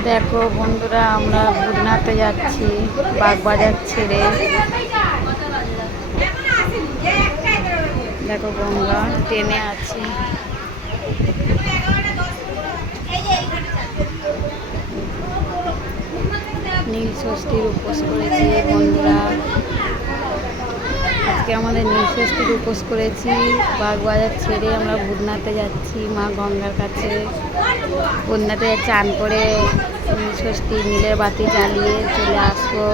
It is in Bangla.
দেখো বন্ধুরা, আমরা বুধনাথে যাচ্ছি বাগবাজার ছেড়ে। দেখো গঙ্গা ট্রেনে আছি। নীল ষষ্ঠীর উপোস করেছি বন্ধুরা। আজকে আমাদের নীল ষষ্ঠীর উপোস করেছি। বাগবাজার ছেড়ে আমরা বুধনাথে যাচ্ছি, মা গঙ্গার কাছে। বুধনাথে চান করে নীল ষষ্ঠী নীলের বাতি জ্বালিয়ে চলে আসবো।